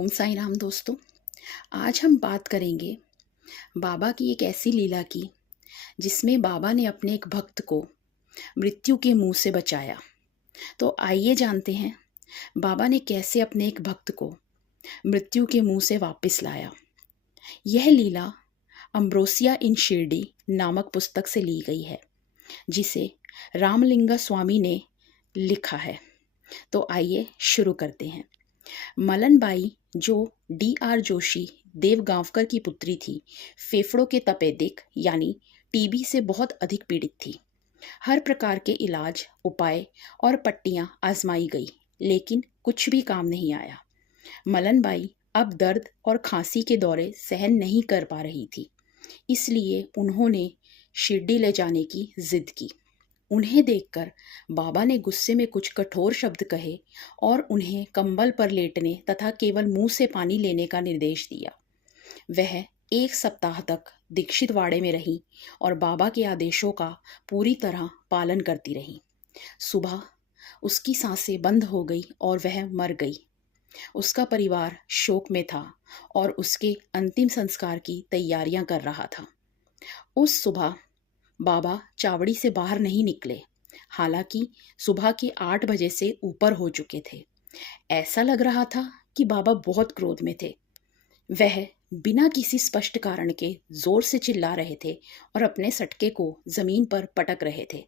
ओम साई राम दोस्तों। आज हम बात करेंगे बाबा की एक ऐसी लीला की जिसमें बाबा ने अपने एक भक्त को मृत्यु के मुंह से बचाया। तो आइए जानते हैं बाबा ने कैसे अपने एक भक्त को मृत्यु के मुंह से वापस लाया। यह लीला अम्ब्रोसिया इन शिरडी नामक पुस्तक से ली गई है जिसे रामलिंगा स्वामी ने लिखा है। तो आइए शुरू करते हैं। मलनबाई जो D.R. जोशी देवगांवकर की पुत्री थी, फेफड़ों के तपेदिक यानी टीबी से बहुत अधिक पीड़ित थी। हर प्रकार के इलाज, उपाय और पट्टियां आजमाई गई, लेकिन कुछ भी काम नहीं आया। मलनबाई अब दर्द और खांसी के दौरे सहन नहीं कर पा रही थी, इसलिए उन्होंने शिरडी ले जाने की जिद की। उन्हें देखकर बाबा ने गुस्से में कुछ कठोर शब्द कहे और उन्हें कंबल पर लेटने तथा केवल मुंह से पानी लेने का निर्देश दिया। वह 1 सप्ताह तक दीक्षित वाड़े में रही और बाबा के आदेशों का पूरी तरह पालन करती रही। सुबह उसकी सांसें बंद हो गई और वह मर गई। उसका परिवार शोक में था और उसके अंतिम संस्कार की तैयारियां कर रहा था। उस सुबह बाबा चावड़ी से बाहर नहीं निकले, हालांकि सुबह के 8 बजे से ऊपर हो चुके थे। ऐसा लग रहा था कि बाबा बहुत क्रोध में थे। वह बिना किसी स्पष्ट कारण के जोर से चिल्ला रहे थे और अपने सटके को जमीन पर पटक रहे थे।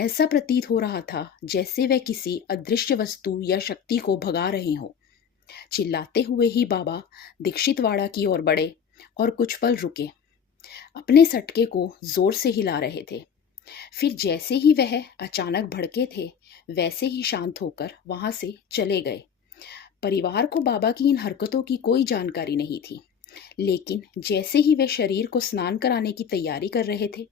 ऐसा प्रतीत हो रहा था जैसे वह किसी अदृश्य वस्तु या शक्ति को भगा रहे हों। चिल्लाते हुए ही बाबा दीक्षितवाड़ा की ओर बढ़े और कुछ पल रुके। अपने सटके को जोर से हिला रहे थे। फिर जैसे ही वह अचानक भड़के थे, वैसे ही शांत होकर वहां से चले गए। परिवार को बाबा की इन हरकतों की कोई जानकारी नहीं थी, लेकिन जैसे ही वे शरीर को स्नान कराने की तैयारी कर रहे थे,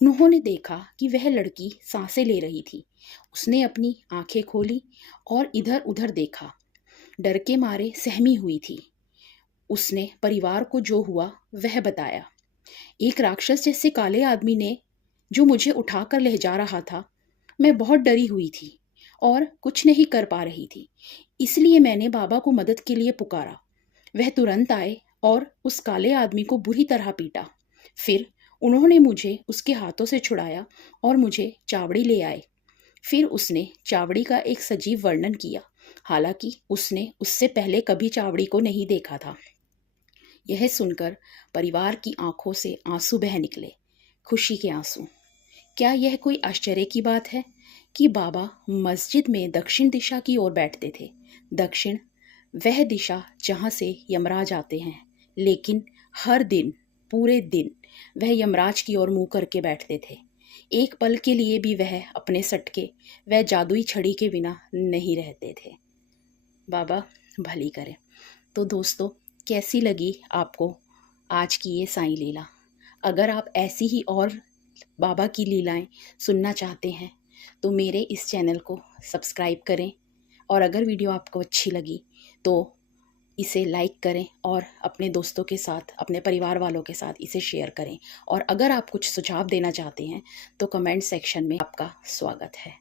उन्होंने देखा कि वह लड़की सांसें ले रही थी। उसने अपनी आंखें खोली और इधर उधर देखा। डर के मारे सहमी हुई थी। उसने परिवार को जो हुआ वह बताया। एक राक्षस जैसे काले आदमी ने जो मुझे उठाकर ले जा रहा था। मैं बहुत डरी हुई थी और कुछ नहीं कर पा रही थी, इसलिए मैंने बाबा को मदद के लिए पुकारा। वह तुरंत आए और उस काले आदमी को बुरी तरह पीटा। फिर उन्होंने मुझे उसके हाथों से छुड़ाया और मुझे चावड़ी ले आए। फिर उसने चावड़ी का एक सजीव वर्णन किया, हालांकि उसने उससे पहले कभी चावड़ी को नहीं देखा था। यह सुनकर परिवार की आंखों से आंसू बह निकले, खुशी के आंसू। क्या यह कोई आश्चर्य की बात है कि बाबा मस्जिद में दक्षिण दिशा की ओर बैठते थे। दक्षिण वह दिशा जहां से यमराज आते हैं, लेकिन हर दिन, पूरे दिन वह यमराज की ओर मुंह करके बैठते थे। एक पल के लिए भी वह अपने सटके वह जादुई छड़ी के बिना नहीं रहते थे। बाबा भली करे। तो दोस्तों, कैसी लगी आपको आज की ये साईं लीला? अगर आप ऐसी ही और बाबा की लीलाएं सुनना चाहते हैं तो मेरे इस चैनल को सब्सक्राइब करें, और अगर वीडियो आपको अच्छी लगी तो इसे लाइक करें और अपने दोस्तों के साथ, अपने परिवार वालों के साथ इसे शेयर करें। और अगर आप कुछ सुझाव देना चाहते हैं तो कमेंट सेक्शन में आपका स्वागत है।